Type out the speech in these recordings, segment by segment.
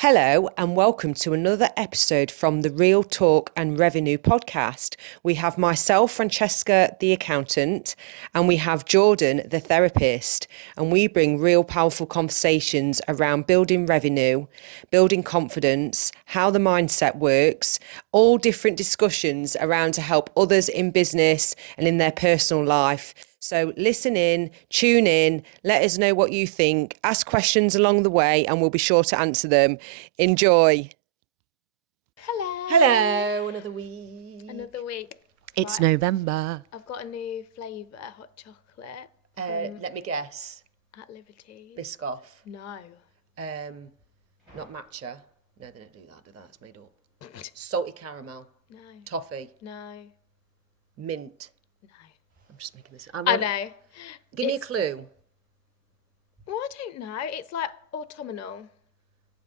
Hello and welcome to another episode from the Real Talk and Revenue podcast. We have myself, Francesca, the accountant, and we have Jordan, the therapist, and we bring real powerful conversations around building revenue, building confidence, how the mindset works, all different discussions around to help others in business and in their personal life. So listen in, tune in, let us know what you think, ask questions along the way, and we'll be sure to answer them. Enjoy. Hello. Hello, another week. Another week. It's Right, November. I've got a new flavour, hot chocolate. Let me guess. At Liberty. Biscoff. No. Not matcha. No, they don't do that. That's made up. Salty caramel. No. Toffee. No. Mint. No. I'm just making this. I know. Give me a clue. Well, I don't know. It's like autumnal.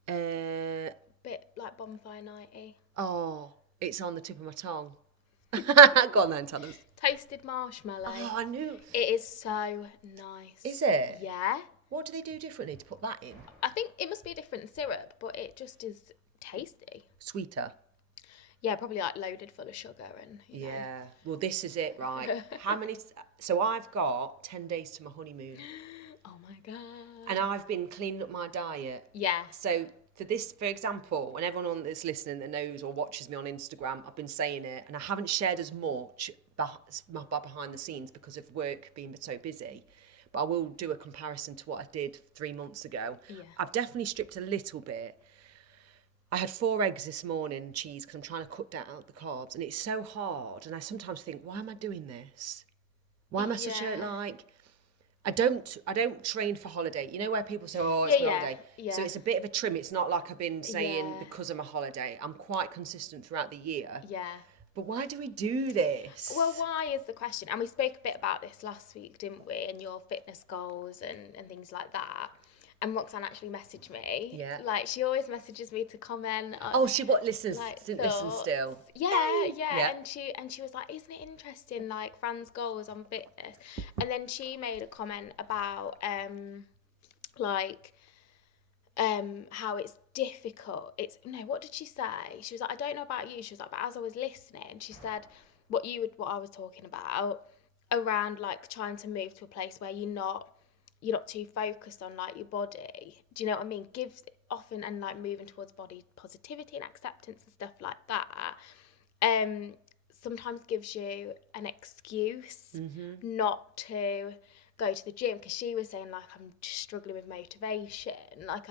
Bit like bonfire nighty. Oh, it's on the tip of my tongue. Go on then, tell us. Toasted marshmallow. Oh, I knew. It is so nice. Is it? Yeah. What do they do differently to put that in? I think it must be a different syrup, but it just is tasty. Sweeter. Yeah, probably like loaded full of sugar and you know. Yeah. Well, this is it, right? How many? So I've got 10 days to my honeymoon, Oh my god. and I've been cleaning up my diet. Yeah. So for this, for example, when everyone that's listening that knows or watches me on Instagram, I've been saying it, and I haven't shared as much behind the scenes because of work being so busy. But I will do a comparison to what I did 3 months ago. Yeah. I've definitely stripped a little bit. I had 4 eggs this morning and cheese because I'm trying to cut down the carbs, and it's so hard. And I sometimes think, why am I doing this? Why am I such a like? I don't train for holiday. You know where people say, oh, it's my holiday. Yeah. So it's a bit of a trim. It's not like I've been saying Yeah. because of my holiday. I'm quite consistent throughout the year. Yeah. But why do we do this? Well, why is the question? And we spoke a bit about this last week, didn't we? And your fitness goals and things like that. And Roxanne actually messaged me. Yeah. Like, she always messages me to comment on... Oh, she listens, like, listen thoughts. still. Yeah. And she was like, isn't it interesting, like, Fran's goals on fitness? And then she made a comment about, how it's difficult. What did she say? She was like, I don't know about you. She was like, but as I was listening, she said what I was talking about around, like, trying to move to a place where you're not too focused on like your body. Do you know what I mean? Gives often, and like moving towards body positivity and acceptance and stuff like that, sometimes gives you an excuse not to go to the gym, because she was saying like, I'm just struggling with motivation, like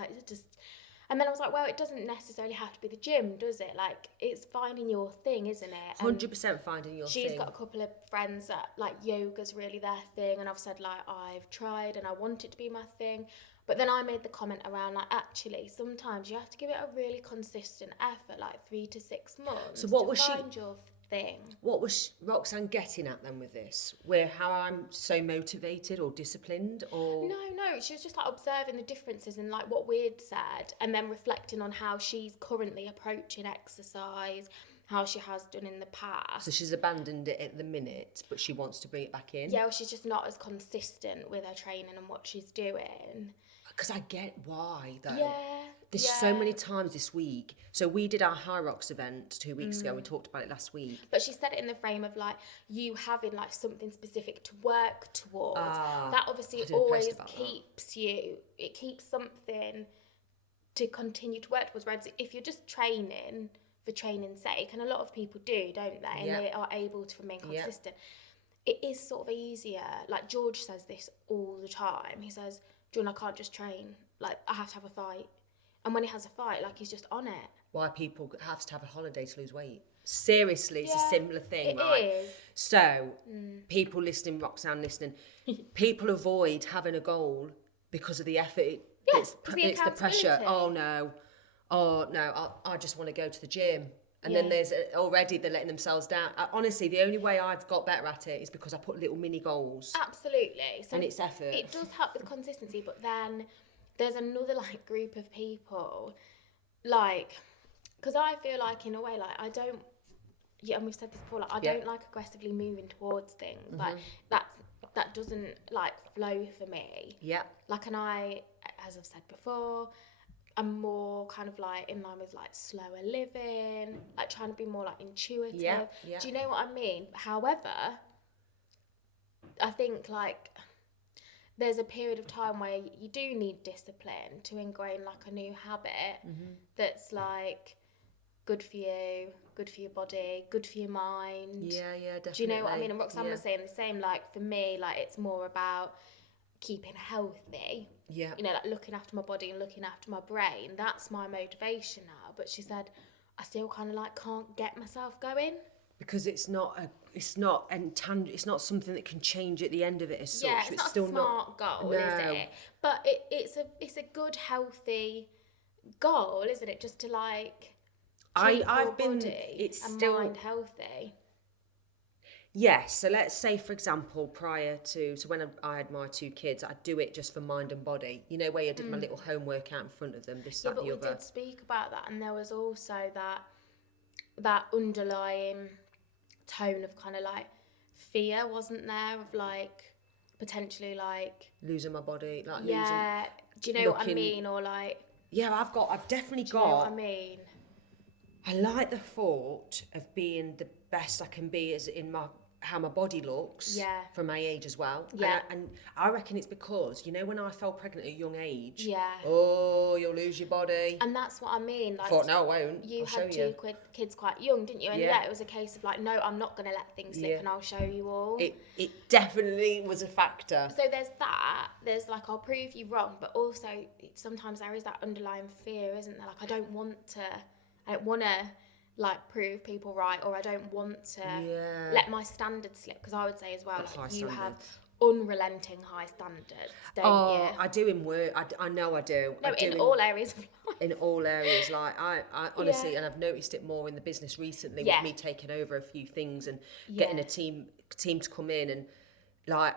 and then I was like, well, it doesn't necessarily have to be the gym, does it? Like, it's finding your thing, isn't it? 100% finding your thing. She's got a couple of friends that, like, yoga's really their thing, and I've said, like, I've tried and I want it to be my thing. But then I made the comment around, like, actually, sometimes you have to give it a really consistent effort, like 3 to 6 months. So what to was find your thing. What was Roxanne getting at then with this? How I'm so motivated or disciplined, or No, she was just like observing the differences in like what we'd said, and then reflecting on how she's currently approaching exercise, how she has done in the past. So she's abandoned it at the minute, but she wants to bring it back in. Yeah, well, she's just not as consistent with her training and what she's doing. Because I get why, though. Yeah. There's so many times this week. So we did our High Rocks event 2 weeks ago. We talked about it last week. But she said it in the frame of like you having like something specific to work towards. That obviously always keeps you. It keeps something to continue to work towards. Whereas if you're just training for training's sake, and a lot of people do, don't they? And they are able to remain consistent. It is sort of easier. Like George says this all the time. He says, John, I can't just train. Like, I have to have a fight. And when he has a fight, like, he's just on it. Why people have to have a holiday to lose weight. Seriously, it's a similar thing, right? It is. So, people listening, Roxanne listening, people avoid having a goal because of the effort. It's the pressure. Oh no, I just want to go to the gym. And then there's already they're letting themselves down. Honestly, the only way I've got better at it is because I put little mini goals. Absolutely. So and it's effort. It does help with consistency, but then there's another like group of people, like, because I feel like in a way, like, I don't, and we've said this before, like, I don't like aggressively moving towards things. Like, that doesn't like flow for me. Yeah. Like, and I, as I've said before, I'm more kind of like in line with like slower living, like trying to be more like intuitive. Yeah. Do you know what I mean? However, I think like there's a period of time where you do need discipline to ingrain like a new habit that's like good for you, good for your body, good for your mind. Yeah, definitely. Do you know what I mean? And Roxanne was saying the same, like for me, like it's more about keeping healthy. Yeah. You know, like looking after my body and looking after my brain. That's my motivation now. But she said, I still kind of like can't get myself going. Because it's not something that can change at the end of it as such. Yeah, it's not still a smart goal, is it? But it's a good, healthy goal, isn't it? Just to like keep your body and mind healthy. Yes, so let's say, for example, when I had my 2 kids, I'd do it just for mind and body. You know, where I did my little homework out in front of them, this, that, but the other. We did speak about that, and there was also that underlying tone of kind of like fear, wasn't there, of like potentially like losing my body, like do you know what I mean? Or like I've definitely got. Do you know what I mean? I like the thought of being the best I can be as in how my body looks for my age as well. And I reckon it's because, you know, when I fell pregnant at a young age, you'll lose your body. And that's what I mean. Like, I thought, no, I won't. You had 2 kids quite young, didn't you? And it was a case of like, no, I'm not going to let things slip and I'll show you all. It definitely was a factor. So there's that. There's like, I'll prove you wrong. But also, sometimes there is that underlying fear, isn't there? Like, I don't want to like prove people right, or I don't want to let my standards slip, because I would say as well, like, you have unrelenting high standards, don't you? I do in work. I know I do. No, in all areas of life. In all areas, like I honestly, and I've noticed it more in the business recently with me taking over a few things and getting a team to come in and. Like,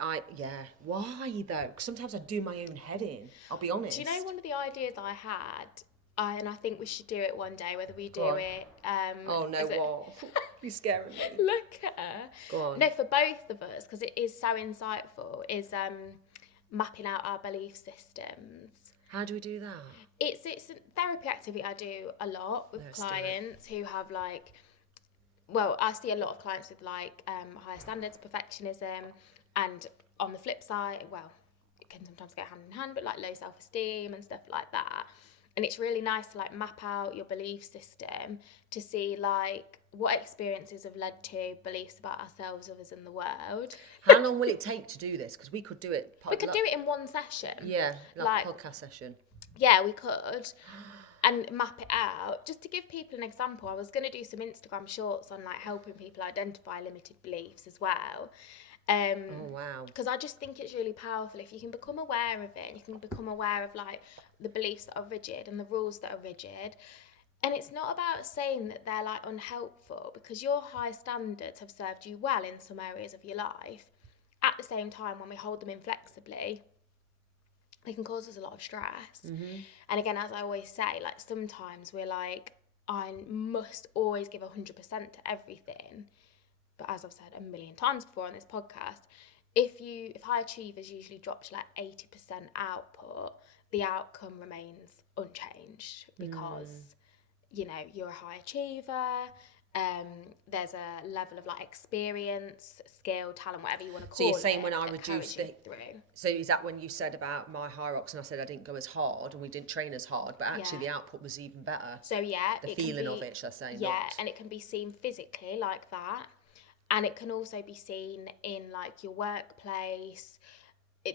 why though? Because sometimes I do my own head in, I'll be honest. Do you know one of the ideas I had, and I think we should do it one day, whether we do it... oh, no, what? You're scaring me. Look at her. Go on. No, for both of us, because it is so insightful, is mapping out our belief systems. How do we do that? It's a therapy activity I do a lot with clients who have like... Well, I see a lot of clients with like higher standards, perfectionism, and on the flip side, well, it can sometimes go hand in hand, but like low self-esteem and stuff like that. And it's really nice to like map out your belief system to see like what experiences have led to beliefs about ourselves, others, and the world. How long will it take to do this? Because we could do it. We could do it in one session. Yeah, like a podcast session. Yeah, we could. And map it out. Just to give people an example, I was going to do some Instagram shorts on like helping people identify limited beliefs as well. Oh, wow. Because I just think it's really powerful if you can become aware of it, and you can become aware of like the beliefs that are rigid and the rules that are rigid. And it's not about saying that they're like unhelpful, because your high standards have served you well in some areas of your life. At the same time, when we hold them inflexibly, they can cause us a lot of stress. And again, as I always say, like sometimes we're like, I must always give 100% to everything. But as I've said a million times before on this podcast, if high achievers usually drop to like 80% output, the outcome remains unchanged, because, you know, you're a high achiever. There's a level of like experience, skill, talent, whatever you want to call it. So you're saying when I reduced it through. So is that when you said about my Hyrox and I said I didn't go as hard and we didn't train as hard, but actually the output was even better? So the feeling of it, shall I say? And it can be seen physically like that, and it can also be seen in like your workplace.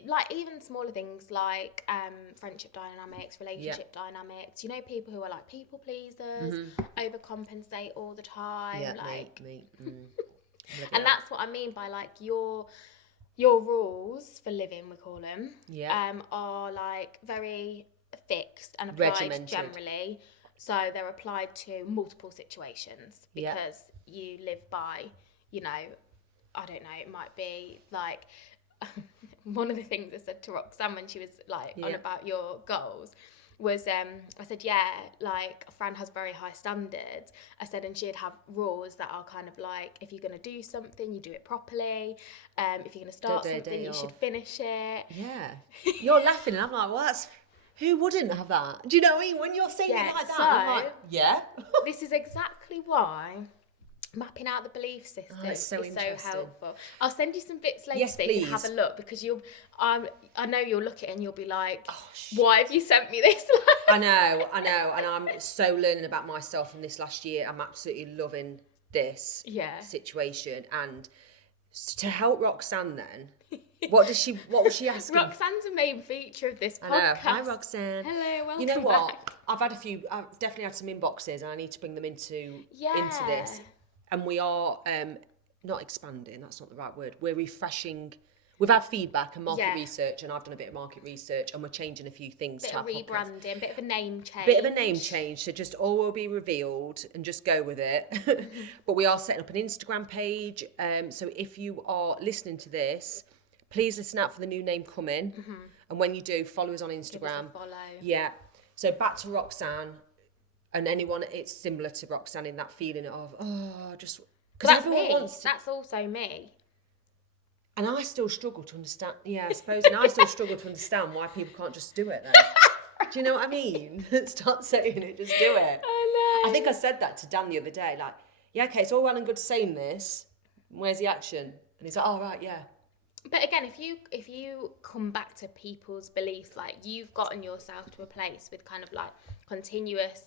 Like even smaller things like friendship dynamics, relationship dynamics. You know, people who are like people pleasers, overcompensate all the time. Yeah, like me. And that's what I mean by like your rules for living, we call them, are like very fixed and applied regimented. Generally. So they're applied to multiple situations, because you live by, you know, I don't know, it might be like... One of the things I said to Roxanne when she was like on about your goals was I said, like Fran has very high standards. I said, and she'd have rules that are kind of like, if you're going to do something, you do it properly. If you're going to start something, you should finish it. Yeah. You're laughing and I'm like, well, that's Who wouldn't have that? Do you know what I mean? When you're saying it like that, I'm like, yeah. This is exactly why mapping out the belief system is so helpful. I'll send you some bits later so you can have a look, because I know you'll look at it and you'll be like, why have you sent me this? I know, and I'm so learning about myself from this last year. I'm absolutely loving this situation. And to help Roxanne then, what was she asking? Roxanne's a main feature of this podcast. I know. Hi, Roxanne. Hello, welcome. You know what? Back. I've definitely had some inboxes, and I need to bring them into this. And we are not expanding, that's not the right word. We're refreshing. We've had feedback and market research, and I've done a bit of market research, and we're changing a few things to our podcast. Bit of rebranding, bit of a name change. Bit of a name change, so just all will be revealed and just go with it. But we are setting up an Instagram page. So if you are listening to this, please listen out for the new name coming. Mm-hmm. And when you do, follow us on Instagram. Give us a follow. Yeah. So back to Roxanne. And anyone, it's similar to Roxanne in that feeling of, just... Because that's me. That's also me. And I still struggle to understand, I suppose, and I still struggle to understand why people can't just do it then. Do you know what I mean? Start saying it, just do it. I know. I think I said that to Dan the other day, like, okay, it's all well and good saying this, where's the action? And he's like, oh, right, yeah. But again, if you come back to people's beliefs, like, you've gotten yourself to a place with kind of like continuous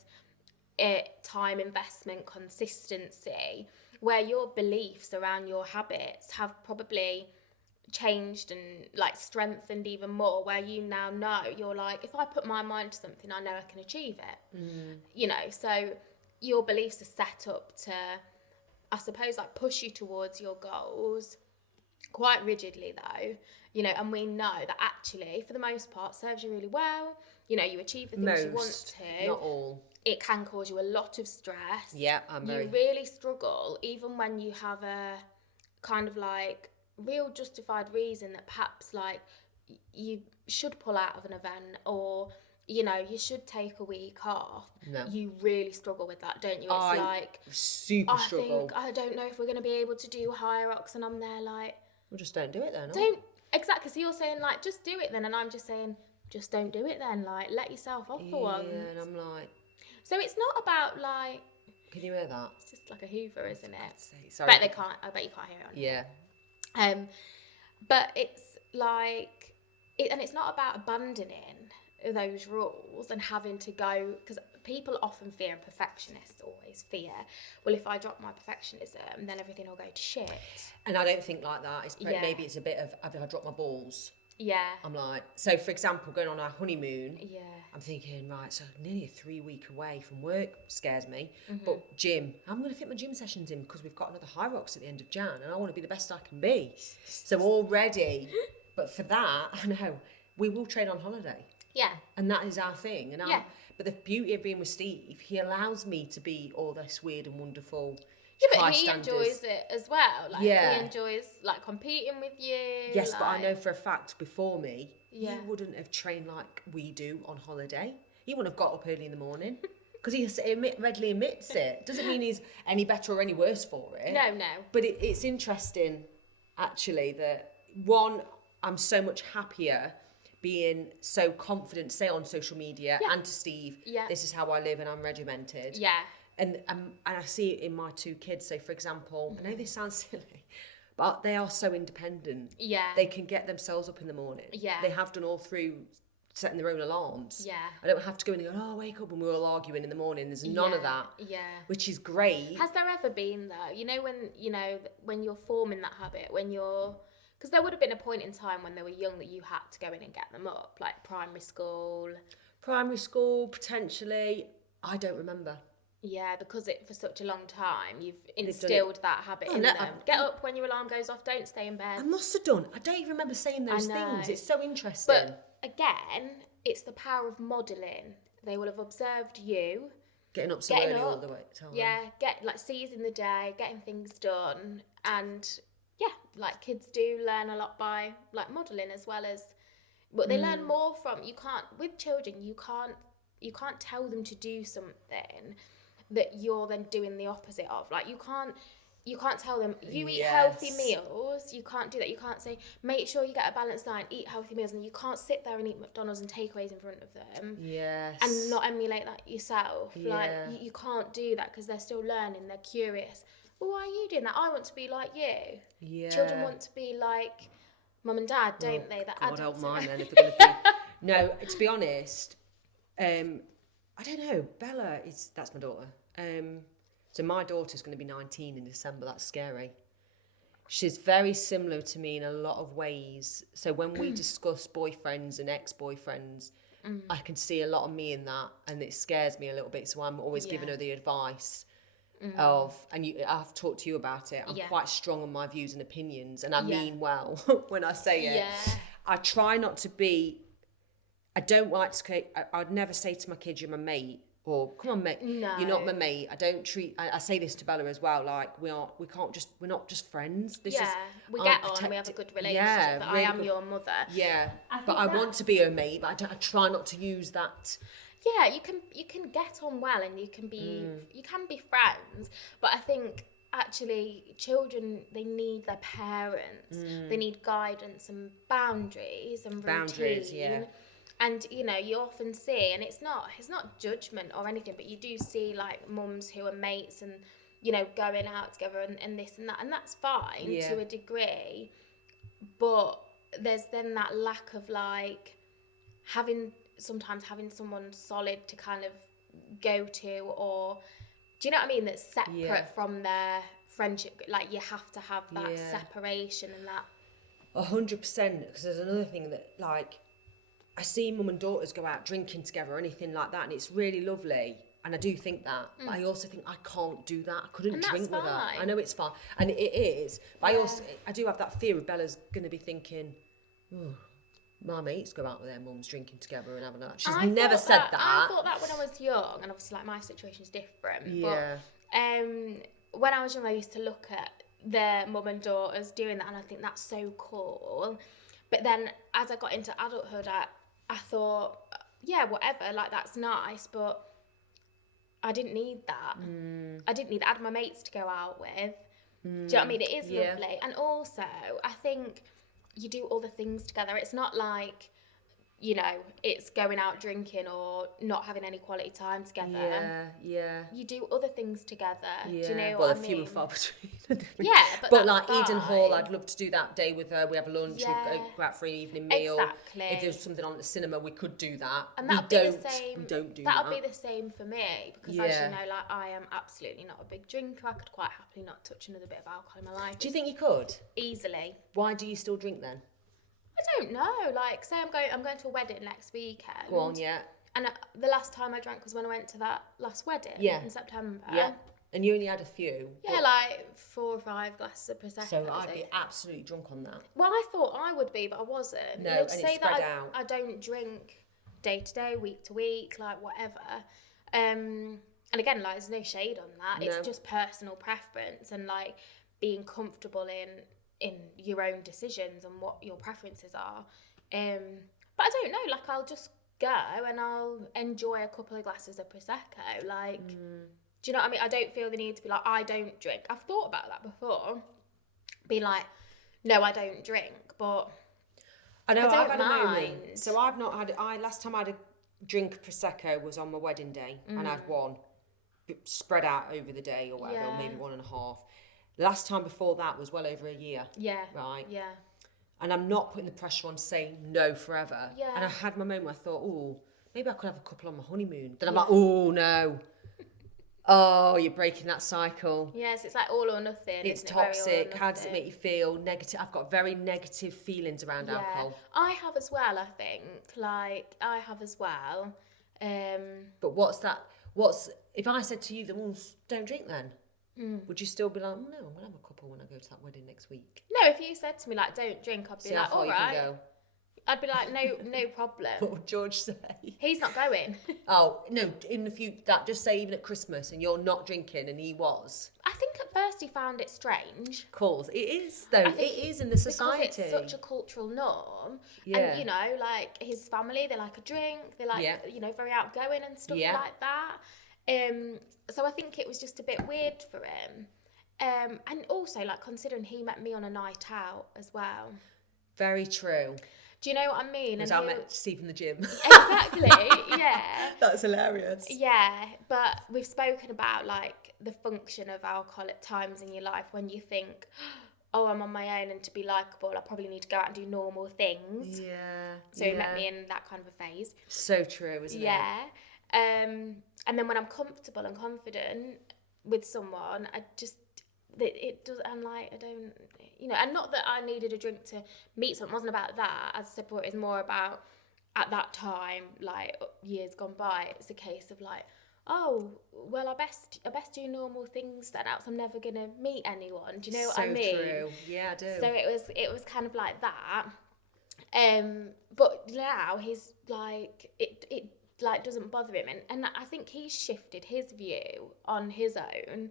time investment, consistency, where your beliefs around your habits have probably changed and like strengthened even more, where you now know, you're like, if I put my mind to something, I know I can achieve it. You know, so your beliefs are set up to, I suppose, like push you towards your goals quite rigidly though, you know, and we know that actually for the most part serves you really well. You know, you achieve the things you want to. Not all. It can cause you a lot of stress. Yeah, You really struggle, even when you have a kind of like real justified reason that perhaps like you should pull out of an event, or, you know, you should take a week off. No. You really struggle with that, don't you? It's super struggle. I don't know if we're going to be able to do High Rocks, and I'm there like... Well, just don't do it then. Exactly, so you're saying like, just do it then, and I'm just saying, just don't do it then. Like, let yourself off for once. Yeah, and I'm like... So it's not about like... Can you hear that? It's just like a Hoover, isn't it? Sorry. I bet you can't hear it on here. But it's like... and it's not about abandoning those rules and having to go... Because people often fear, and perfectionists always fear, well, if I drop my perfectionism, then everything will go to shit. And I don't think like that. Maybe it's a bit of, have I dropped my balls? Yeah. I'm like, so for example, going on our honeymoon, yeah, I'm thinking, right, so nearly a 3 week away from work scares me. Mm-hmm. But gym, I'm going to fit my gym sessions in because we've got another High Rocks at the end of Jan, and I want to be the best I can be. So already, but for that, I know, we will train on holiday. Yeah. And that is our thing. And but the beauty of being with Steve, he allows me to be all this weird and wonderful. Yeah, but he enjoys it as well. Like, he enjoys like competing with you. Yes, but I know for a fact before me, he wouldn't have trained like we do on holiday. He wouldn't have got up early in the morning because he readily admits it. Doesn't mean he's any better or any worse for it. No. But it's interesting, actually, that one, I'm so much happier being so confident, say on social media and to Steve, this is how I live and I'm regimented. Yeah. And I see it in my two kids. So, for example, I know this sounds silly, but they are so independent. Yeah. They can get themselves up in the morning. Yeah. They have done all through setting their own alarms. Yeah. I don't have to go in and go, oh, wake up, and we're all arguing in the morning. There's none of that. Yeah. Which is great. Has there ever been, though, when you're forming that habit, because there would have been a point in time when they were young that you had to go in and get them up, like primary school. Primary school, potentially. I don't remember. Yeah, because for such a long time, you've instilled that habit in them. Get up when your alarm goes off, don't stay in bed. I must have done. I don't even remember saying those things. It's so interesting. But again, it's the power of modelling. They will have observed you. Getting up so early all the way. Yeah, seizing the day, getting things done. And like kids do learn a lot by like modelling as well as... But they learn more from... With children, you can't tell them to do something that you're then doing the opposite of. Like, you can't you can't tell them, you eat healthy meals. You can't do that. You can't say, make sure you get a balanced diet, eat healthy meals. And you can't sit there and eat McDonald's and takeaways in front of them. Yes. And not emulate that yourself. Like, you can't do that because they're still learning. They're curious. Well, why are you doing that? I want to be like you. Yeah. Children want to be like mum and dad, don't they? That God help mine then if they're going to be... No, to be honest, I don't know. Bella that's my daughter. So my daughter's going to be 19 in December. That's scary. She's very similar to me in a lot of ways. So when we discuss boyfriends and ex-boyfriends, I can see a lot of me in that, and it scares me a little bit. So I'm always giving her the advice of, and I've talked to you about it. I'm quite strong on my views and opinions, and I mean well when I say it. Yeah. I try not to be. I don't like to. I'd never say to my kids, "You're my mate." Or come on, mate, No. you're not my mate. I don't treat. I say this to Bella as well. Like we're not just friends. We get on. We have a good relationship. Yeah, but really I am good. your mother. Yeah, but I want to be her mate. But I try not to use that. Yeah, you can get on well, and you can be friends. But I think actually children, they need their parents. They need guidance and boundaries and routine. Yeah. And you know, you often see, and it's not judgment or anything, but you do see like mums who are mates and, you know, going out together and this and that, and that's fine to a degree. But there's then that lack of like having someone solid to kind of go to, or do you know what I mean, that's separate from their friendship. Like you have to have that separation and that 100%. Because there's another thing that, like, I see mum and daughters go out drinking together or anything like that, and it's really lovely, and I do think that, but I also think I can't do that. I couldn't drink with her. I know it's fine, and it is, but I do have that fear of Bella's going to be thinking, oh, my mates go out with their mums drinking together and having that. She's never said that. I thought that when I was young, and obviously like my situation is different. Yeah. But when I was young, I used to look at their mum and daughters doing that, and I think that's so cool. But then as I got into adulthood, I thought, yeah, whatever, like that's nice, but I didn't need that. I didn't need that. I had my mates to go out with. Do you know what I mean? It is lovely. And also, I think you do other things together. It's not like, you know, it's going out drinking or not having any quality time together. Yeah. You do other things together. Yeah. Do you know well, what I a mean? few and far between. Yeah, but like fine. Eden Hall, I'd love to do that day with her. We have a lunch, we go out for an evening meal. Exactly. If there's something on at the cinema, we could do that. And that'll be the same. We don't do that. That'll be the same for me, because as you know, like I am absolutely not a big drinker. I could quite happily not touch another bit of alcohol in my life. Do you think you could? Easily. Why do you still drink then? I don't know. Like, say I'm going to a wedding next weekend. Go on, yeah. And the last time I drank was when I went to that last wedding in September. Yeah. And you only had a few. Yeah, like 4 or 5 glasses of Prosecco. So I'd be absolutely drunk on that. Well, I thought I would be, but I wasn't. No, you know, to and say it's spread that out. I don't drink day to day, week to week, like whatever. And again, like there's no shade on that. It's just personal preference and like being comfortable in your own decisions and what your preferences are. But I don't know, like I'll just go and I'll enjoy a couple of glasses of Prosecco. Like, do you know what I mean? I don't feel the need to be like, I don't drink. I've thought about that before. Be like, no, I don't drink, but I know, I I've don't had a mind. moment. So I've not had, last time I had a drink of Prosecco was on my wedding day, and I had one spread out over the day or whatever, or maybe 1.5. Last time before that was well over a year. Yeah. Right. Yeah. And I'm not putting the pressure on saying no forever. Yeah. And I had my moment where I thought, oh, maybe I could have a couple on my honeymoon. Then I'm like, oh, no. Oh, you're breaking that cycle. Yes, it's like all or nothing. It's isn't it? Very all or toxic. How does it nothing. make you feel? Negative. I've got very negative feelings around alcohol. I have as well, I think. Like, I have as well. But if I said to you, don't drink then? Would you still be like, no, I'm going to have a couple when I go to that wedding next week? No, if you said to me, like, don't drink, I'd be See like, how far all you can right. go. I'd be like, no problem. What would George say? He's not going. Oh, no, in the future, just say even at Christmas and you're not drinking and he was. I think at first he found it strange. Of course, it is though. It is in the society. Because it's such a cultural norm. Yeah. And, you know, like his family, they like a drink. They like, you know, very outgoing and stuff like that. So I think it was just a bit weird for him. And also, like, considering he met me on a night out as well. Very true. Do you know what I mean? Because I met Steve in the gym. Exactly, yeah. That's hilarious. Yeah, but we've spoken about, like, the function of alcohol at times in your life when you think, oh, I'm on my own, and to be likeable, I probably need to go out and do normal things. Yeah. So he met me in that kind of a phase. So true, isn't it? Yeah. And then when I'm comfortable and confident with someone, it does. I'm like, I don't, and not that I needed a drink to meet someone. It wasn't about that. As I said before, it's more about at that time, like years gone by. It's a case of like, oh, well, I best do normal things then, else I'm never gonna meet anyone. Do you know what I mean? So true. Yeah, I do. So it was kind of like that. But now he's like it like doesn't bother him, and I think he's shifted his view on his own,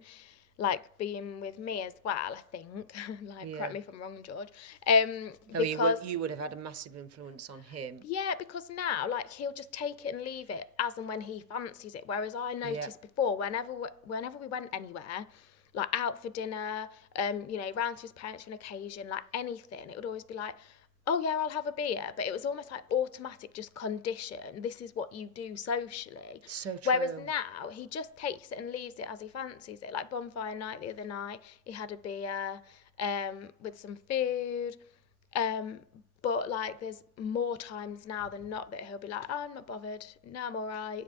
like being with me as well, I think. Correct me if I'm wrong, George. Because you would have had a massive influence on him. Yeah, because now, like, he'll just take it and leave it as and when he fancies it. Whereas I noticed before, whenever we went anywhere, like out for dinner, round to his parents for an occasion, like anything, it would always be like, oh yeah, I'll have a beer. But it was almost like automatic, just condition. This is what you do socially. So true. Whereas now, he just takes it and leaves it as he fancies it. Like bonfire night the other night, he had a beer with some food. But like there's more times now than not that he'll be like, oh, I'm not bothered. No, I'm all right.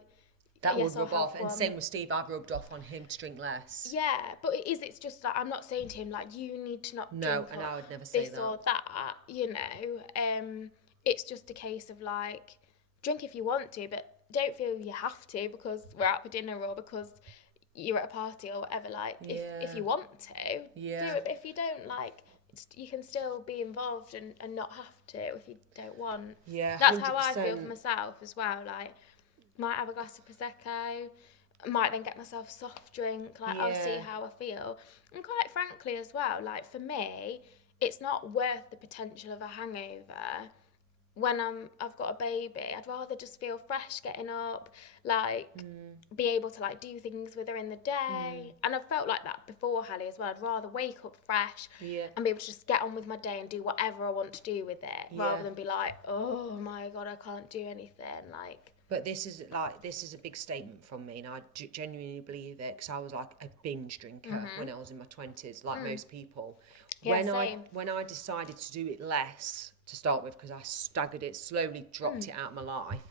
That would rub off. And same with Steve, I've rubbed off on him to drink less. Yeah, but it's just like, I'm not saying to him, like, you need to not drink. No, and I would never say this or that, It's just a case of, like, drink if you want to, but don't feel you have to because we're out for dinner or because you're at a party or whatever. Like, if you want to, do it. But if you don't, like, you can still be involved and not have to if you don't want. Yeah, That's 100%. how I feel for myself as well, like, might have a glass of Prosecco, might then get myself a soft drink, like, I'll see how I feel. And quite frankly as well, like, for me, it's not worth the potential of a hangover when I've got a baby. I'd rather just feel fresh getting up, like, be able to, like, do things with her in the day. And I've felt like that before, Hallie, as well. I'd rather wake up fresh and be able to just get on with my day and do whatever I want to do with it, rather than be like, oh my God, I can't do anything, like. But this is a big statement from me, and I genuinely believe it, because I was like a binge drinker when I was in my 20s, like most people. Yeah, same. When I decided to do it less to start with, because I staggered it, slowly dropped it out of my life,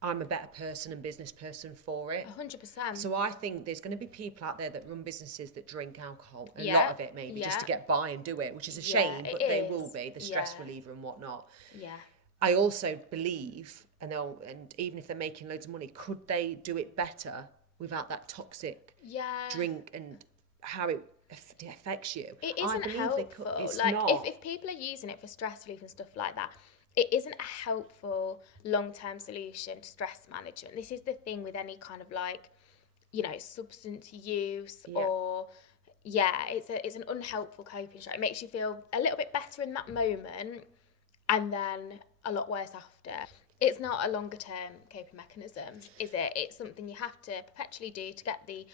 I'm a better person and business person for it. 100%. So I think there's going to be people out there that run businesses that drink alcohol, a lot of it maybe, just to get by and do it, which is a shame, but they will be, the stress reliever and whatnot. Yeah. I also believe, and even if they're making loads of money, could they do it better without that toxic drink and how it affects you? It isn't helpful. It's like, not. If people are using it for stress relief and stuff like that, it isn't a helpful long-term solution to stress management. This is the thing with any kind of, like, substance use or... Yeah, it's an unhelpful coping strategy. It makes you feel a little bit better in that moment and then a lot worse after. It's not a longer term coping mechanism, is it? It's something you have to perpetually do to get the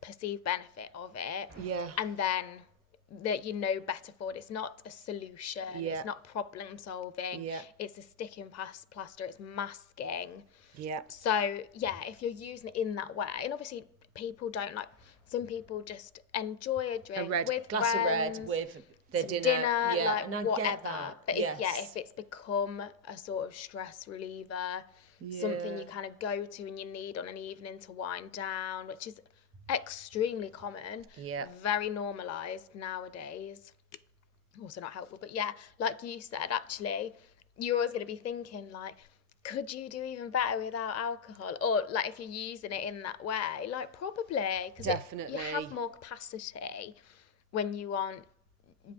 perceived benefit of it. Yeah. And then that better for it. It's not a solution. Yeah. It's not problem solving. Yeah. It's a sticking plaster. It's masking. Yeah. So, yeah, if you're using it in that way, and obviously people don't like, some people just enjoy a drink with glass friends, of red with the dinner, like, and I whatever. get that. But if it's become a sort of stress reliever, something you kind of go to and you need on an evening to wind down, which is extremely common, very normalised nowadays. Also not helpful, but like you said, actually, you're always going to be thinking, like, could you do even better without alcohol? Or, like, if you're using it in that way, like, probably, because you have more capacity when you aren't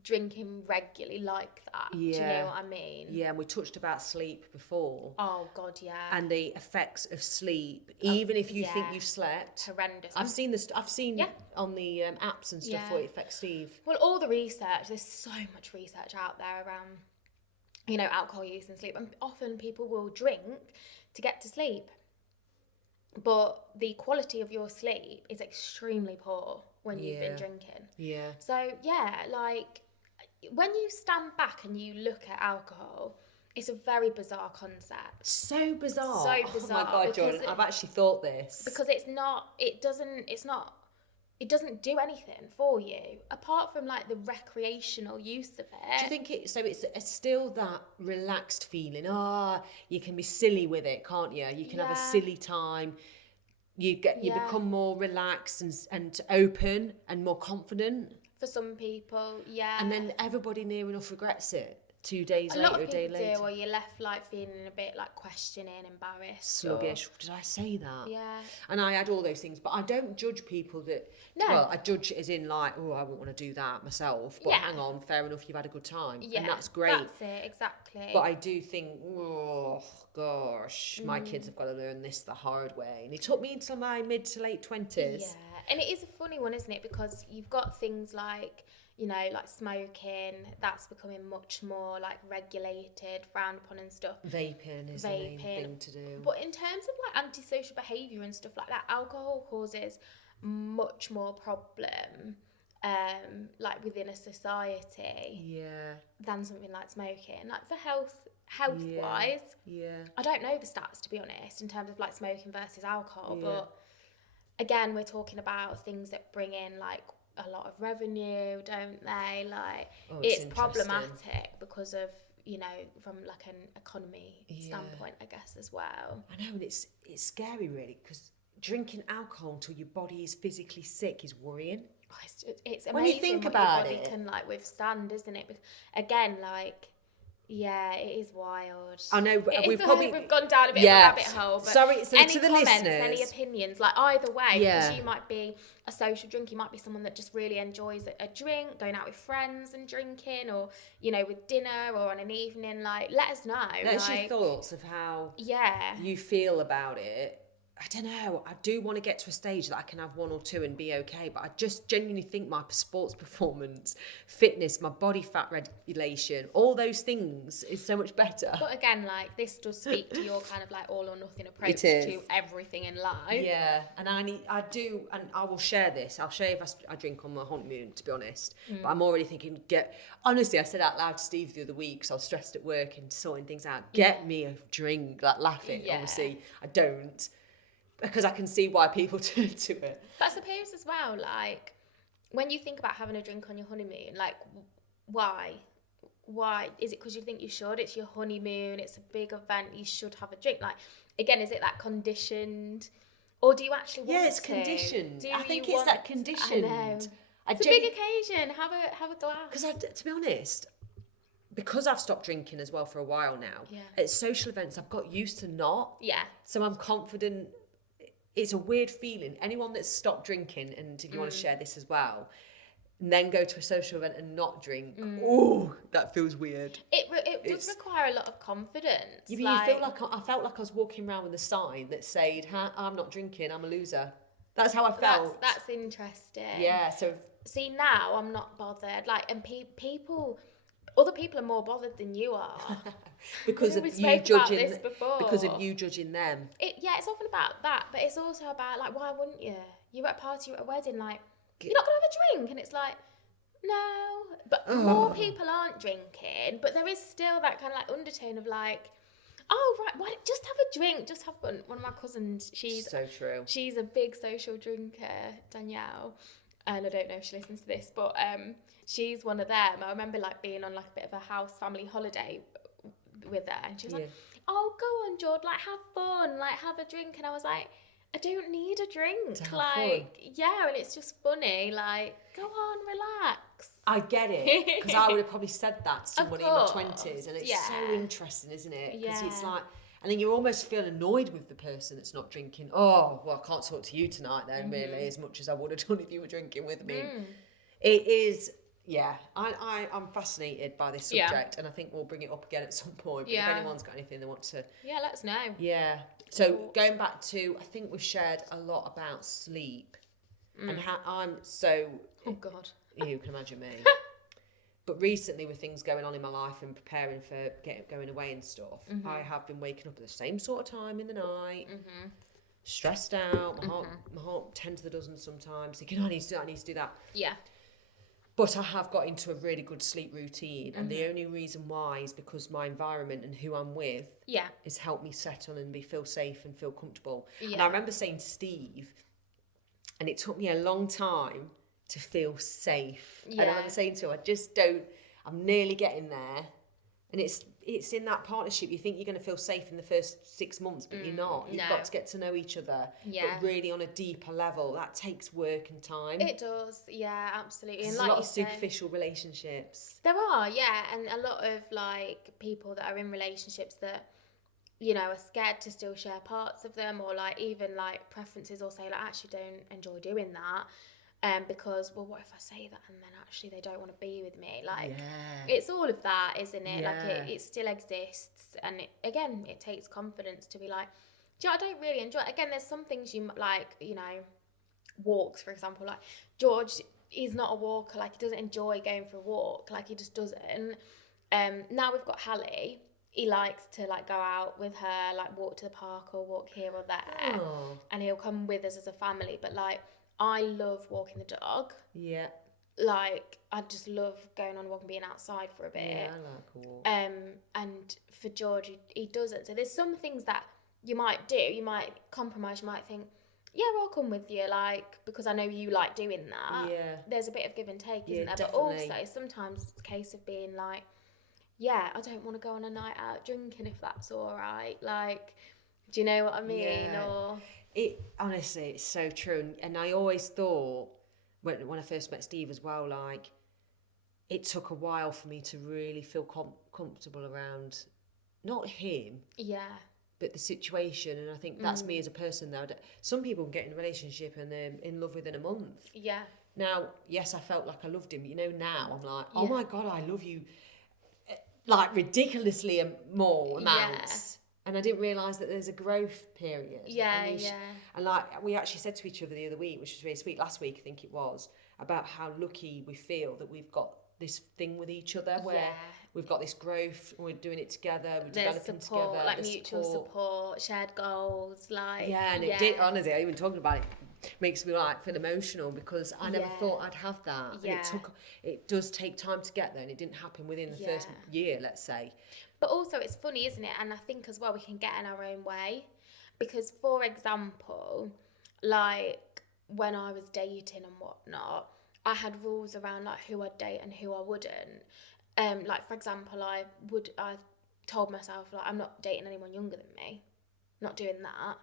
drinking regularly like that. Do you know what I mean? Yeah, and we touched about sleep before. Oh God, yeah. And the effects of sleep, even if you think you've slept. Horrendous. I've seen on the apps and stuff where it affects Steve. Well, all the research, there's so much research out there around, alcohol use and sleep, and often people will drink to get to sleep. but the quality of your sleep is extremely poor when you've been drinking. Yeah. So, yeah, like, when you stand back and you look at alcohol, it's a very bizarre concept. So bizarre. So bizarre. Oh my God, Jordan, I've actually thought this. Because it doesn't do anything for you apart from like the recreational use of it. Do you think it's still that relaxed feeling? You can be silly with it, can't you? You can have a silly time. You become more relaxed and open and more confident. For some people, yeah. And then everybody near enough regrets it. 2 days later, a day later. Do, or you're left like feeling a bit like questioning, embarrassed, sluggish. Did I say that? Yeah. And I had all those things, but I don't judge people that. No. Well, I judge it as in like, oh, I wouldn't want to do that myself. But hang on, fair enough, you've had a good time, and that's great. That's it, exactly. But I do think, oh gosh, my kids have got to learn this the hard way, and it took me until my mid to late 20s. Yeah, and it is a funny one, isn't it? Because you've got things like, you know, like smoking, that's becoming much more like regulated, frowned upon and stuff. Vaping is the main thing to do. But in terms of like antisocial behaviour and stuff like that, alcohol causes much more problem, like within a society, than something like smoking. Like for health wise, I don't know the stats, to be honest, in terms of like smoking versus alcohol. But again, we're talking about things that bring in like a lot of revenue, don't they? Like, it's problematic because of, you know, from like an economy standpoint, I guess, as well. I know, and it's scary really, because drinking alcohol until your body is physically sick is worrying. It's amazing when you think what about your body can like withstand, isn't it? But again, like, yeah, it is wild. I know we've gone down a bit of a rabbit hole. But sorry, so any to the comments, listeners, any opinions, like either way, because you might be a social drinker, you might be someone that just really enjoys a drink, going out with friends and drinking, or you know, with dinner or on an evening. Like, let us know. Let us your thoughts of how you feel about it. I don't know. I do want to get to a stage that I can have one or two and be okay, but I just genuinely think my sports performance, fitness, my body fat regulation, all those things is so much better. But again, like, this does speak to your kind of like all or nothing approach to everything in life. Yeah, and I will share this. I'll share if I drink on my honeymoon, to be honest. But I'm already thinking, honestly, I said out loud to Steve the other week, because I was stressed at work and sorting things out, get me a drink, like laughing. Obviously, I don't. Because I can see why people turn to it. But I suppose as well, like, when you think about having a drink on your honeymoon, like, why? Why? Is it because you think you should? It's your honeymoon, it's a big event, you should have a drink. Like, again, is it that conditioned? Or do you actually want to? Yeah, it's conditioned. I think it's that conditioned. I know. It's a big occasion. Have a glass. Because to be honest, because I've stopped drinking as well for a while now, at social events, I've got used to not. Yeah. So I'm confident. It's a weird feeling. Anyone that's stopped drinking, and if you want to share this as well, and then go to a social event and not drink, that feels weird. It does require a lot of confidence. You feel like I felt like I was walking around with a sign that said, I'm not drinking, I'm a loser. That's how I felt. That's interesting. Yeah, so... See, now I'm not bothered. Like, and other people are more bothered than you are. because of you judging them. It's often about that, but it's also about, like, why wouldn't you? You're at a party, you're at a wedding, like, you're not going to have a drink, and it's like, no. But more people aren't drinking, but there is still that kind of like undertone of like, oh right, why just have a drink, just have fun. One of my cousins, she's so true. She's a big social drinker, Danielle, and I don't know if she listens to this, but she's one of them. I remember like being on like a bit of a house family holiday with her, and she was like, oh, go on, Jord, like have fun, like have a drink. And I was like, I don't need a drink, like fun. And it's just funny, like, go on, relax. I get it, because I would have probably said that to somebody in my 20s, and it's so interesting, isn't it? Because it's like, and then you almost feel annoyed with the person that's not drinking. Oh, well, I can't talk to you tonight then, really, as much as I would have done if you were drinking with me. It is, I'm fascinated by this subject, and I think we'll bring it up again at some point. But if anyone's got anything they want to... Yeah, let us know. Yeah. So going back to, I think we've shared a lot about sleep and how I'm so... Oh, God. You can imagine me. But recently, with things going on in my life and preparing for going away and stuff, I have been waking up at the same sort of time in the night, stressed out, my heart 10 to the dozen sometimes, thinking, oh, I need to do that, I need to do that. Yeah. But I have got into a really good sleep routine, and the only reason why is because my environment and who I'm with has helped me settle and feel safe and feel comfortable. And I remember saying to Steve, and it took me a long time to feel safe. And I remember saying to him, I'm nearly getting there. And it's in that partnership. You think you're going to feel safe in the first 6 months, but you're not. You've got to get to know each other, but really on a deeper level. That takes work and time. It does, yeah, absolutely. And there's like a lot of superficial relationships. There are, yeah, and a lot of like people that are in relationships that, you know, are scared to still share parts of them, or like even like preferences, or say like, I actually don't enjoy doing that. Because, well, what if I say that and then actually they don't want to be with me? Like, it's all of that, isn't it? Like, it still exists. And again, it takes confidence to be like, do you know, I don't really enjoy it. Again, there's some things you like, you know, walks, for example. Like, George, he's not a walker. Like, he doesn't enjoy going for a walk. Like, he just doesn't. Now we've got Hallie. He likes to like go out with her, like walk to the park or walk here or there. Oh. And he'll come with us as a family. But like, I love walking the dog. Yeah. Like, I just love going on a walk and being outside for a bit. Yeah, I like a walk. And for George, he doesn't. So there's some things that you might do. You might compromise. You might think, yeah, I'll come with you, like, because I know you like doing that. Yeah. There's a bit of give and take, isn't there? Definitely. But also, sometimes it's a case of being like, yeah, I don't want to go on a night out drinking if that's all right. Like, do you know what I mean? Yeah. Or... honestly, it's so true. And I always thought, when I first met Steve as well, like, it took a while for me to really feel comfortable around, not him, but the situation. And I think that's me as a person, though. Some people can get in a relationship and they're in love within a month. Yeah. Now, yes, I felt like I loved him, but you know, now I'm like, oh my God, I love you, like, ridiculously more amounts. And I didn't realise that there's a growth period. And like, we actually said to each other the other week, which was really sweet, last week I think it was, about how lucky we feel that we've got this thing with each other where we've got this growth, we're doing it together, we're developing support, together. Like mutual support, shared goals, like... Yeah, and it did, honestly, even talking about it makes me like feel emotional, because I never thought I'd have that. And it does take time to get there, and it didn't happen within the first year, let's say. But also it's funny, isn't it? And I think as well we can get in our own way, because for example, like when I was dating and whatnot, I had rules around like who I'd date and who I wouldn't. Like for example, I told myself like I'm not dating anyone younger than me, not doing that,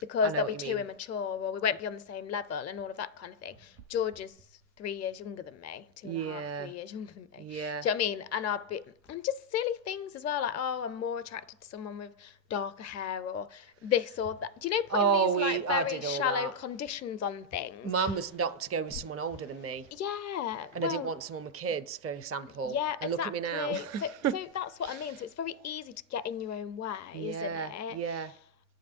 because they'll be too immature, or we won't be on the same level and all of that kind of thing. George is 3 years younger than me, 2.5, 3 years younger than me. Yeah. Do you know what I mean? And just silly things as well, like, oh, I'm more attracted to someone with darker hair or this or that. Do you know, putting these like very shallow conditions on things? Mum was not to go with someone older than me. Yeah. And I didn't want someone with kids, for example. Yeah, and exactly. Look at me now. so that's what I mean. So it's very easy to get in your own way, isn't it? Yeah.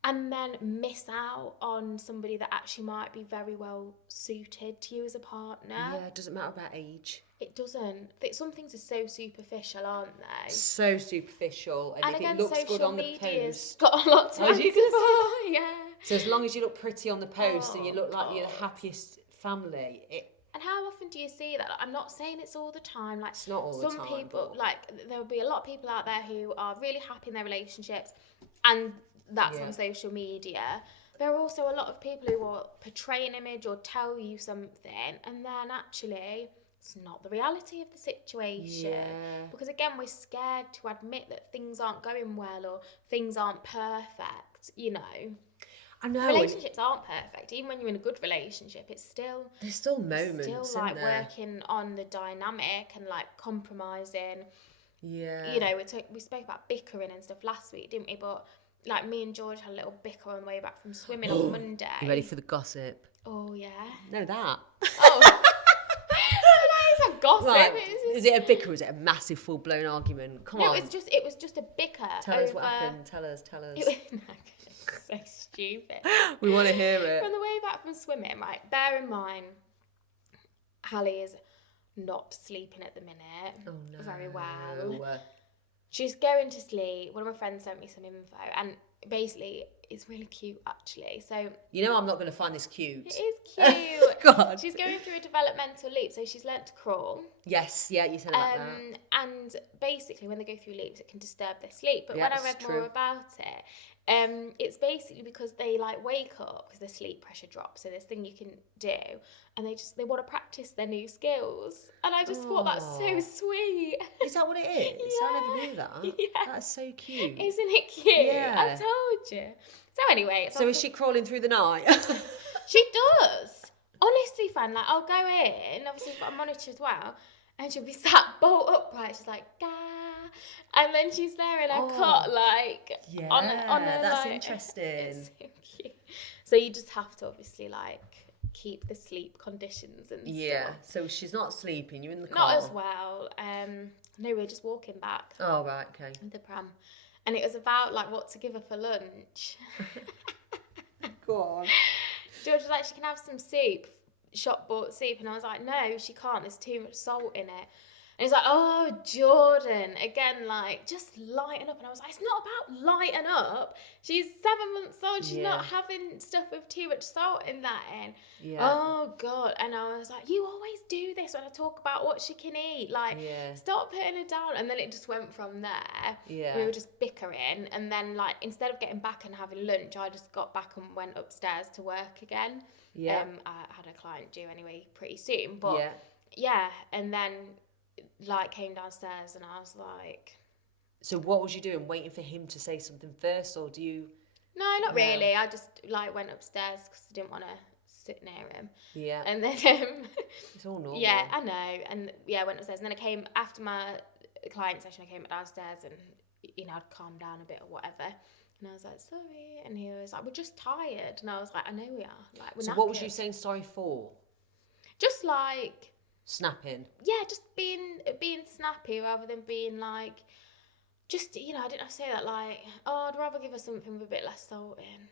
And then miss out on somebody that actually might be very well suited to you as a partner. Yeah, it doesn't matter about age. It doesn't. Some things are so superficial, aren't they? So superficial. And if again, it looks good on the post... got a lot to answer for. Yeah. So as long as you look pretty on the post and you look like you're the happiest family... And how often do you see that? Like, I'm not saying it's all the time. Like, it's not all the time. Some people, like, there will be a lot of people out there who are really happy in their relationships, and that's on social media. There are also a lot of people who will portray an image or tell you something, and then actually it's not the reality of the situation. Yeah. Because again, we're scared to admit that things aren't going well or things aren't perfect, you know. I know. Relationships aren't perfect. Even when you're in a good relationship, there's still moments, still like working on the dynamic and like compromising. Yeah. You know, we spoke about bickering and stuff last week, didn't we? But like me and George had a little bicker on the way back from swimming on Monday. You ready for the gossip? Oh yeah. No, that. Oh. It's a gossip. Right. Is it a bicker or is it a massive full blown argument? Come on. It was just a bicker. Tell us what happened. Tell us. So stupid. We want to hear it. On the way back from swimming, right, bear in mind, Hallie is not sleeping at the minute. Oh no. Very well. She's going to sleep. One of my friends sent me some info, and basically it's really cute actually. So you know, I'm not going to find this cute. it is cute. God. She's going through a developmental leap, so she's learnt to crawl. Yes, yeah, you said about that. And basically, when they go through leaps, it can disturb their sleep. But Yeah, when I read more about it, it's basically because they like wake up because their sleep pressure drops. So this thing you can do, and they want to practice their new skills. And I just thought that's so sweet. Is that what it is? Yeah. I never knew that. Yeah. That's so cute. Isn't it cute? Yeah. I told you. So anyway, So is she crawling through the night? She does. Honestly, fan, like I'll go in, obviously we've got a monitor as well, and she'll be sat bolt upright, she's like, gah, and then she's there in her cot, like, yeah, on a, that's like, interesting. It's so cute. So you just have to obviously, like, keep the sleep conditions and Yeah, stuff. so she's not sleeping, you're in the car. Not as well. No, we're just walking back. Oh, right, okay. With the pram. And it was about, like, what to give her for lunch. Go on. George was like, she can have some soup, shop bought soup. And I was like, no, she can't. There's too much salt in it. And he's like, oh, Jordan. Again, like, just lighten up. And I was like, it's not about lighten up. She's 7 months old. She's not having stuff with too much salt in that in. Yeah. Oh, God. And I was like, you always do this when I talk about what she can eat. Like, stop putting her down. And then it just went from there. Yeah. We were just bickering. And then, like, instead of getting back and having lunch, I just got back and went upstairs to work again. Yeah. I had a client due anyway pretty soon. But, yeah. And then, like, came downstairs and I was like... So what was you doing? Waiting for him to say something first, or do you... No, not really. I just, like, went upstairs because I didn't want to sit near him. Yeah. And then... it's all normal. Yeah, I know. And, yeah, I went upstairs. And then I came, after my client session, I came downstairs and, you know, I'd calmed down a bit or whatever. And I was like, sorry. And he was like, we're just tired. And I was like, I know we are. Like, we're So knackered. what was you saying sorry for? Just, like... Snapping. Yeah, just being snappy rather than being like, just, you know, I didn't have to say that, like, oh, I'd rather give her something with a bit less salt in.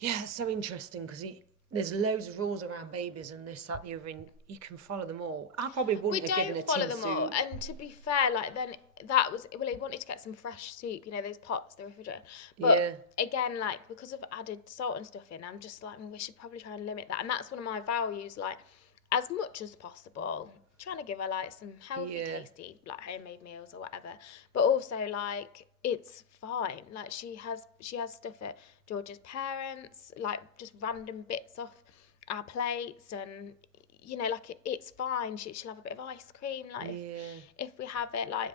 Yeah, it's so interesting because there's loads of rules around babies and this, that, the other, and you can follow them all. I probably wouldn't have given a tin soup. We don't follow them all, and to be fair, like, then that was, well, he wanted to get some fresh soup, you know, those pots, the refrigerator. But again, like, because I've added salt and stuff in, I'm just like, well, we should probably try and limit that. And that's one of my values, like, as much as possible, trying to give her, like, some healthy, tasty, like, homemade meals or whatever. But also, like, it's fine. Like, she has stuff at George's parents, like, just random bits off our plates, and, you know, like, it's fine. She'll have a bit of ice cream, like, if we have it, like,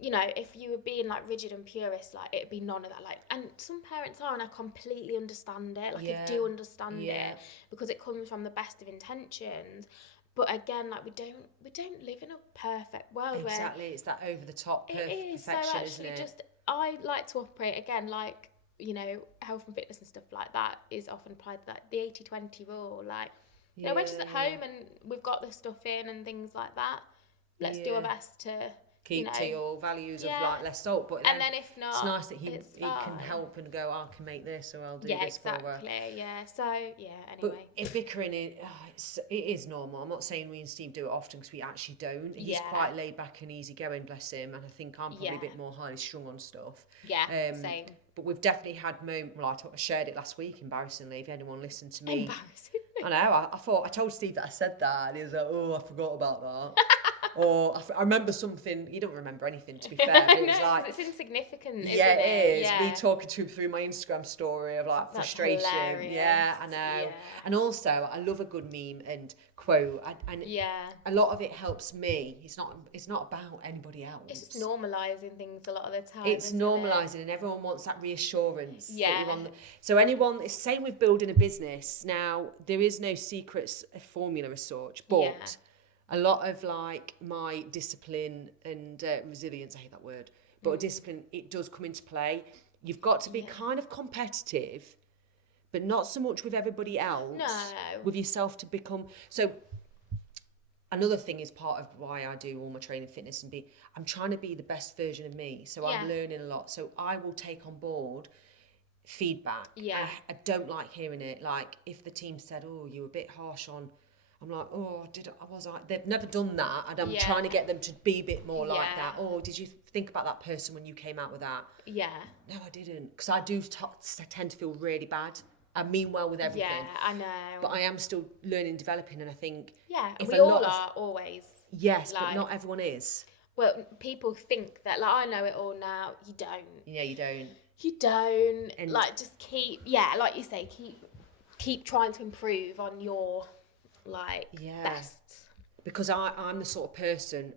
you know, if you were being, like, rigid and purist, like, it'd be none of that. Like, and some parents are, and I completely understand it. Like, I do understand it because it comes from the best of intentions. But again, like, we don't live in a perfect world. Exactly, it's that over the top perfection, so actually, isn't it? just I like to operate again, like, you know, health and fitness and stuff like that is often applied, like the 80-20 rule. Like, you know, when she's at home and we've got the stuff in and things like that, let's do our best to keep to your values of, like, less salt. But then if not, it's nice that he can help and go, I can make this, or I'll do this for her. Yeah, so, yeah, anyway. But if bickering, it is normal. I'm not saying we and Steve do it often because we actually don't. He's quite laid back and easygoing, bless him, and I think I'm probably a bit more highly strung on stuff. Yeah, same. But we've definitely had moments, well, I shared it last week, embarrassingly, if anyone listened to me. Embarrassingly? I know, I told Steve that I said that, and he was like, oh, I forgot about that. Or I remember something, you don't remember anything, to be fair, but it was like... It's insignificant, isn't it? Yeah, it is. Yeah. Me talking to him through my Instagram story of, like, frustration. Hilarious. Yeah, I know. Yeah. And also, I love a good meme and quote, and a lot of it helps me. It's not about anybody else. It's just normalising things a lot of the time. It's normalising, and everyone wants that reassurance. Yeah. So anyone, it's the same with building a business. Now, there is no secret formula as such, but a lot of, like, my discipline and resilience, I hate that word, but discipline, it does come into play. You've got to be kind of competitive, but not so much with everybody else. No. With yourself to become... So another thing is part of why I do all my training fitness and I'm trying to be the best version of me. So I'm learning a lot. So I will take on board feedback. Yeah. I don't like hearing it. Like, if the team said, oh, you were a bit harsh on... I'm like, they've never done that, and I'm trying to get them to be a bit more like that. Oh, did you think about that person when you came out with that? Yeah. No, I didn't, because I do tend to feel really bad. I mean well with everything. Yeah, I know. But I am still learning, developing, and I think... Yeah, we all are, always. Yes, like, but not everyone is. Well, people think that, like, I know it all now. You don't. Yeah, you don't. You don't. And like, just keep, like you say, keep trying to improve on your, like, best. Because I'm the sort of person,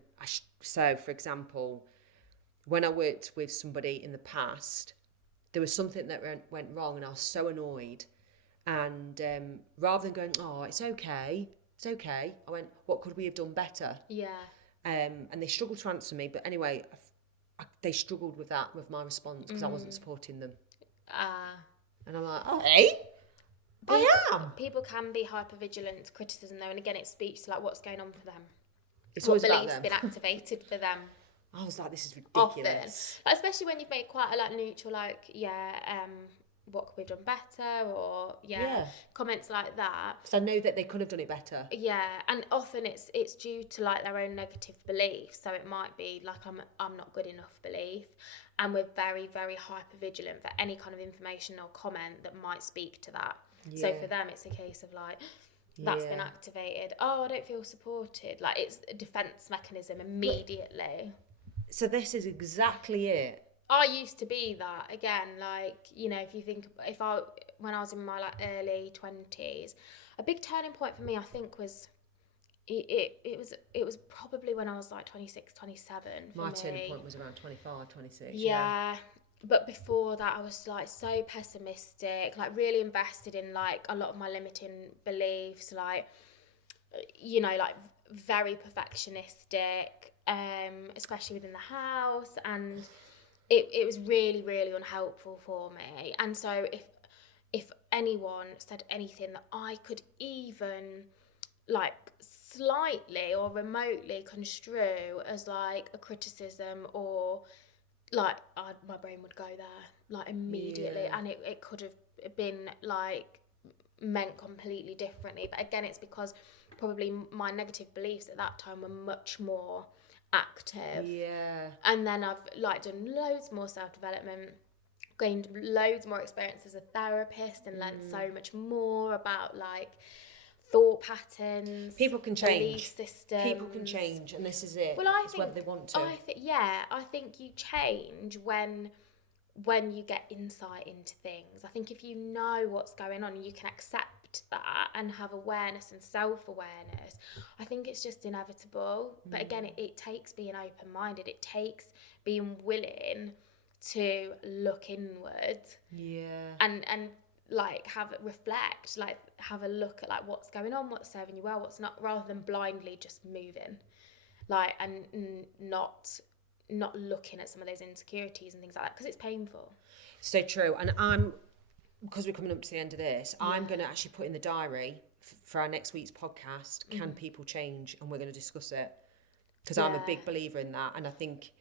so, for example, when I worked with somebody in the past, there was something that went wrong, and I was so annoyed. And rather than going, oh, it's okay, I went, what could we have done better? Yeah. And they struggled to answer me. But anyway, they struggled with my response, because I wasn't supporting them. And I'm like, hey, I am. People can be hypervigilant to criticism, though. And again, it speaks to, like, what's going on for them. It's always what about beliefs them. Been activated for them. I was like, this is ridiculous. Often. Like, especially when you've made quite a, like, neutral, like, what could we have done better, or comments like that. Because I know that they could have done it better. Yeah, and often it's due to, like, their own negative beliefs. So it might be like, I'm not good enough belief, and we're very, very hyper vigilant for any kind of information or comment that might speak to that. Yeah. So for them, it's a case of, like, that's been activated. Oh, I don't feel supported. Like, it's a defense mechanism immediately. So this is exactly it. I used to be that, again, like, you know, if you think, when I was in my, like, early 20s, a big turning point for me, I think, was, it was probably when I was, like, 26, 27. My turning point was around 25, 26. Yeah. But before that, I was, like, so pessimistic, like, really invested in, like, a lot of my limiting beliefs, like, you know, like, very perfectionistic, especially within the house, and it was really, really unhelpful for me. And so if anyone said anything that I could even, like, slightly or remotely construe as, like, a criticism, or, like, my brain would go there, like, immediately. And it could have been, like, meant completely differently. But again, it's because probably my negative beliefs at that time were much more active. And then I've, like, done loads more self-development, gained loads more experience as a therapist, and learned so much more about, like, thought patterns. People can change. Belief systems. People can change, and this is it. Well, I it's think whether they want to. I think you change when you get insight into things. I think if you know what's going on and you can accept that and have awareness and self-awareness, I think it's just inevitable. But again, it takes being open-minded. It takes being willing to look inward. And like, reflect, like, have a look at, like, what's going on, what's serving you well, what's not, rather than blindly just moving, like, and not looking at some of those insecurities and things like that, because it's painful. So true. And because we're coming up to the end of this, I'm going to actually put in the diary for our next week's podcast, can people change? And we're going to discuss it, because I'm a big believer in that. And I think,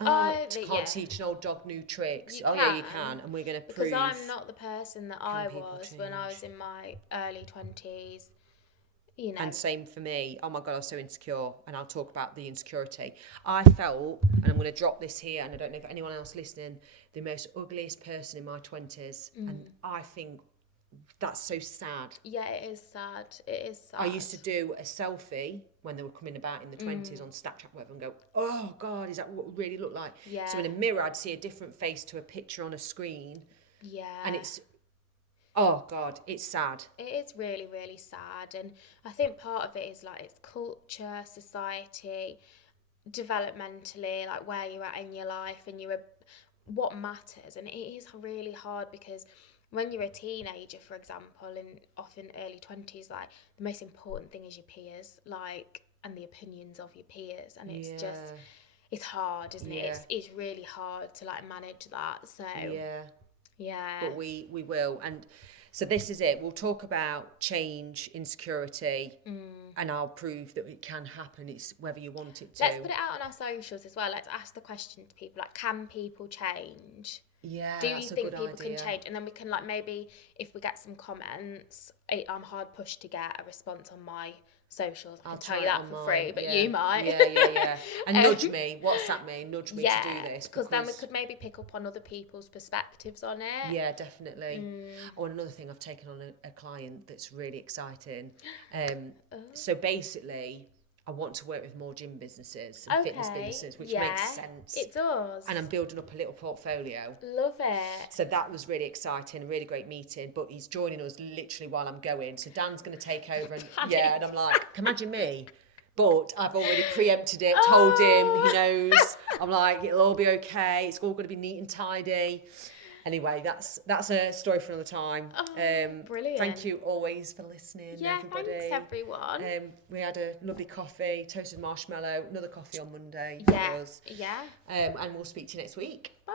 can't teach an old dog new tricks. You can. And we're going to prove. Because I'm not the person that I was when I was in my early 20s. You know. And same for me. Oh my God, I was so insecure. And I'll talk about the insecurity. I felt, and I'm going to drop this here, and I don't know if anyone else listening, the most ugliest person in my 20s. And I think that's so sad. Yeah, it is sad. It is sad. I used to do a selfie when they were coming about in the 20s on Snapchat, whatever, and go, oh God, is that what it really looked like? Yeah. So in a mirror, I'd see a different face to a picture on a screen. Yeah. And it's, oh God, it's sad. It is really, really sad. And I think part of it is, like, it's culture, society, developmentally, like, where you're at in your life, and what matters. And it is really hard, because when you're a teenager, for example, and often early 20s, like, the most important thing is your peers, like, and the opinions of your peers. And it's just, it's hard, isn't it? It's really hard to, like, manage that. So yeah. But we will. And so this is it. We'll talk about change, insecurity, and I'll prove that it can happen. It's whether you want it to. Let's put it out on our socials as well. Let's ask the question to people, like, can people change? Yeah, do you that's a think good people idea. can change? And then we can like maybe if we get some comments, I'm hard pushed to get a response on my socials. I'll tell you that for free, but you might. Yeah. And nudge me, WhatsApp me, nudge me to do this. Because then we could maybe pick up on other people's perspectives on it. Yeah, definitely. Oh, another thing, I've taken on a client that's really exciting. So basically, I want to work with more gym businesses and fitness businesses, which makes sense. It does. And I'm building up a little portfolio. Love it. So that was really exciting, a really great meeting. But he's joining us literally while I'm going. So Dan's going to take over. And and I'm like, imagine me. But I've already preempted it, told him, he knows. I'm like, it'll all be okay. It's all going to be neat and tidy. Anyway, that's a story for another time. Brilliant. Thank you always for listening, everybody. Thanks everyone. We had a lovely coffee, toasted marshmallow, another coffee on Monday. Yeah. And we'll speak to you next week. Bye.